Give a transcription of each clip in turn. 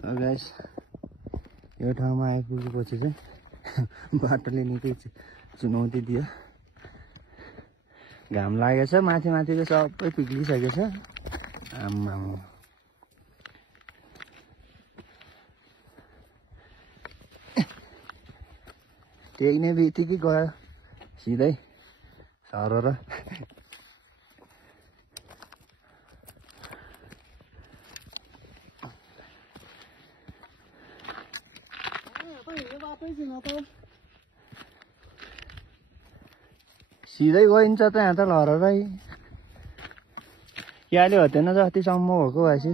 Guys यो ठाउँमा आइपुगेपछि चाहिँ बाटोले निकै चुनौती दियो। घाम लागेछ, माथिको सबै पिग्लिसकेछ। आम्मा टेक्ने बित्तिकै गयो सिधै सर र सिधै गइन्छ त यहाँ त लहरै याले होतेन जतिसम्म भएको भएपछि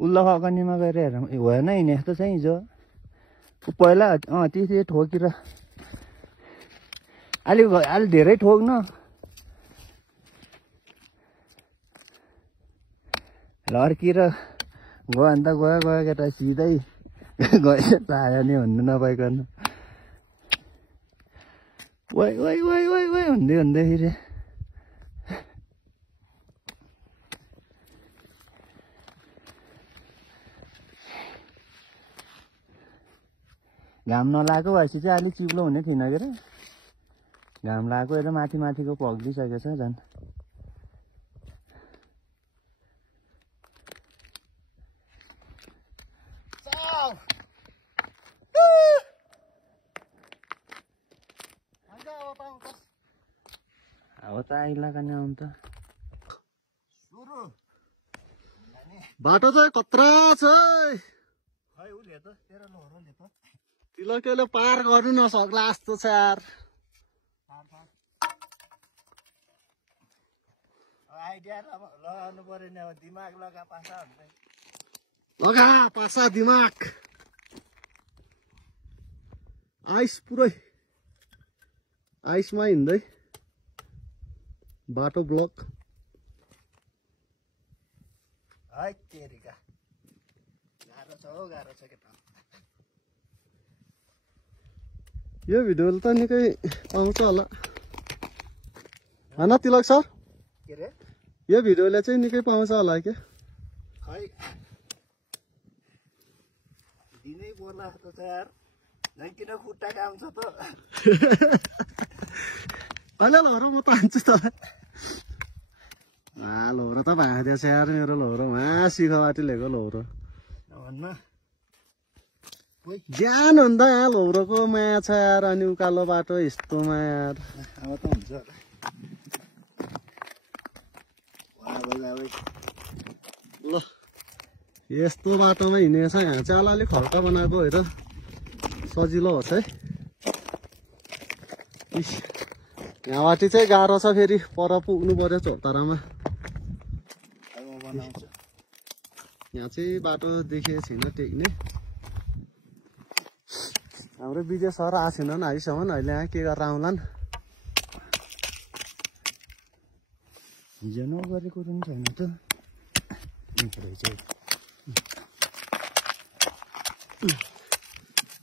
उल्लो खकनीमा गएर हेरौँ। भएन हिँडे जस्तो चाहिँ हिजो पहिला त्यति ठोकेर अलि धेरै ठोक्न लड्किएर गयो अन्त गयो केटा सिधै गएछ आयो नि भन्नु नपाइकन वाइ वाइ वाइ वाइ वाइ हुँदै फेरि घाम नलागेको भएपछि चाहिँ अलिक चिप्लो हुने थिएन के अरे। घाम लागेको हेर माथिको पग्लिसकेछ झन्। अब त आइला कन्या आउनु त बाटो चाहिँ कत्रा छ खै उले त तेरो लोहरोले त तिलकले पार गर्नु नसक्ला जस्तो छ यार। आइडिया लगाउनु पर्यो नि। अब दिमाग लगा पासा हुन्छ। लगा पासा दिमाग। आइस पुरै आइसमा हिँड्दै बाटो ब्लक। है तेरिका गाह्रो छ केटा। यो भिडियोले त निकै पाउँछ होला हैन तिलक सर? के रे यो भिडियोले चाहिँ निकै पाउँछ होला के? खै दिनै बोला त यार झन् किन खुट्टा काम छ त। अहिले लहरो म तान्छु तँलाई। लहरो त भाँदिएछ यार मेरो लहरो। सिखबाटी लिएको लहरो भन्न ज्यान हुँदा यहाँ लहरोको माया छ यार। अनि उकालो बाटो यस्तोमा यार अब त हुन्छ ल यस्तो बाटोमा हिँडेछ। यहाँ चाहिँ अलि खड्का बनाएको हेर सजिलो होस् है। यहाँबाट चाहिँ गाह्रो छ फेरि पर पुग्नु पर्यो चौतारामा। यहाँ चाहिँ बाटो देखेको छैन टेक्ने। हाम्रो विजय सर आएको छैनन् अहिलेसम्म। अहिले यहाँ के गरेर आउँलान्। हिजो नगरेको पनि छैन त रहेछ।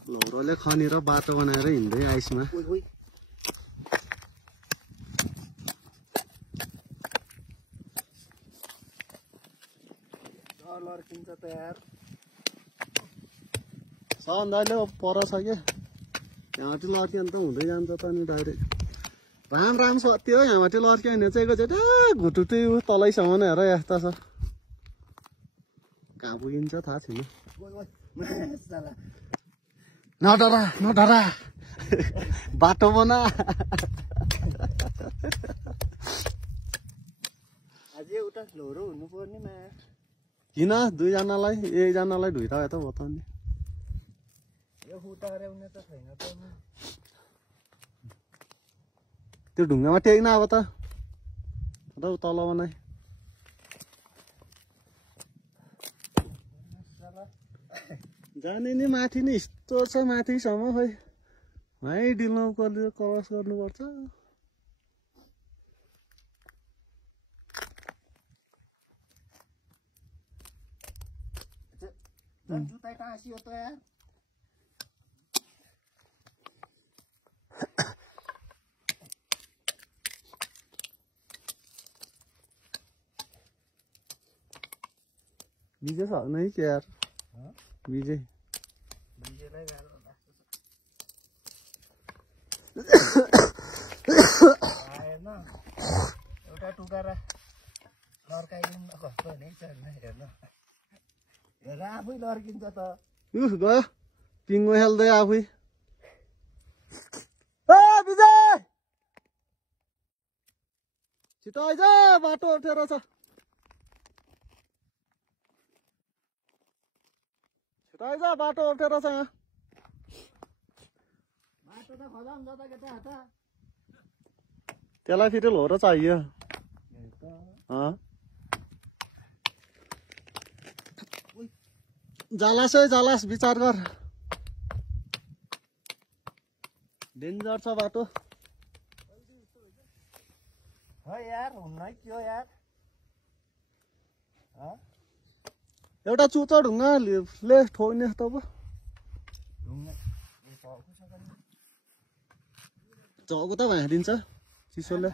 लौरोले खनेर बाटो बनाएर हिँड्दै आइसमा। लड्किन्छ त यार। सन्दाले पर छ क्या। यहाँबाट लड्क्यो भने त हुँदै जान्छ त नि डाइरेक्ट। राम सत्य हो। यहाँबाट लड्क्यो भने चाहिँ एकचोटि घुटुटु तलैसम्म हेर यस्ता छ। कहाँ पुगिन्छ थाहा छैन। नडरा बाटो बना। अझै उता लहरो हुनु पर्ने मा। किन दुईजनालाई एकजनालाई ढुइता यता बताउने। यो खुट्टा ल्याउने त छैन त। त्यो ढुङ्गामा टेक्न अब त तल बनाए। जाने नि माथि नि यस्तो छ माथिसम्म खै है डिल्न क्रस गर्नुपर्छ। जुत्ता टाँसियो त यार। बिजे छ नै के यार बिजे बिजेलाई गाह्रो लाग्छ आएन एउटा टुकारा लर्काइदिनु कस्तो नै छैन हेर्न हेर आफै लर्किन्छ त गयो पिङ्गो खेल्दै आफै विजय छिटो आइज बाटो अप्ठ्यारो छ छिटो आइज बाटो अप्ठ्यारो छ यहाँ बाटो त खजाम छ त केटा हटा त्यसलाई फेरि लोरो चाहियो जालास है जालास विचार गर डेन्जर छ बाटो है यार हुन्न के हो यार एउटा चुचो ढुङ्गाले ठोक्ने त पो चौको त भाँचिदिन्छ चिसोले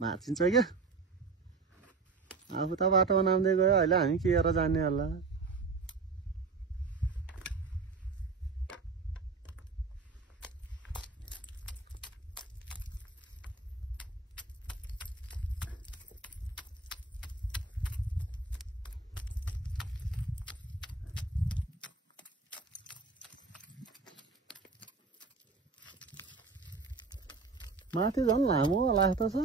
भाँचिन्छ क्या आफू त बाटो बनाउँदै गयो अहिले हामी के गरेर जाने होला माथि झन् लामो लाग्दो छ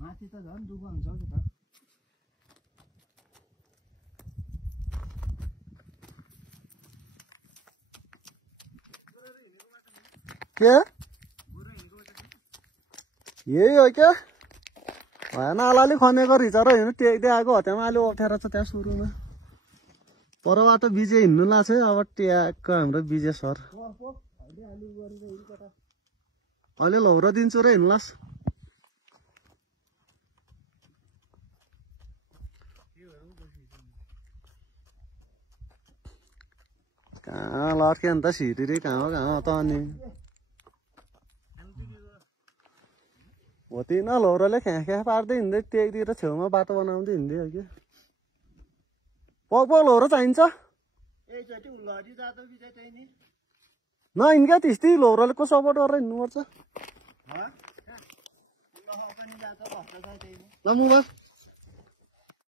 माथि त झन् दुःख हुन्छ हौ केटा के यही हो क्या भएन अलिअलि खनेको रिचर हिँड्नु टेक्दै आएको हत्यामा अलि अप्ठ्यारो छ त्यहाँ सुरुमा परबाट बिजे हिँड्नु लाग्छ अब ट्याकको हाम्रो बिजे सर अहिले लौरो दिन्छु र हिँड्लास् कहाँ लड्क्यो अन्त सिँढी कहाँ हो त अनि हो तिन लौरोले ख्या ख्या पार्दै हिँड्दै टेकतिर छेउमा बाटो बनाउँदै हिँड्दै हो कि पग लौरो चाहिन्छ नहिँड्क्या त्यस्तै लौरोले को सपोर्ट गरेर हिँड्नुपर्छ ल मुबार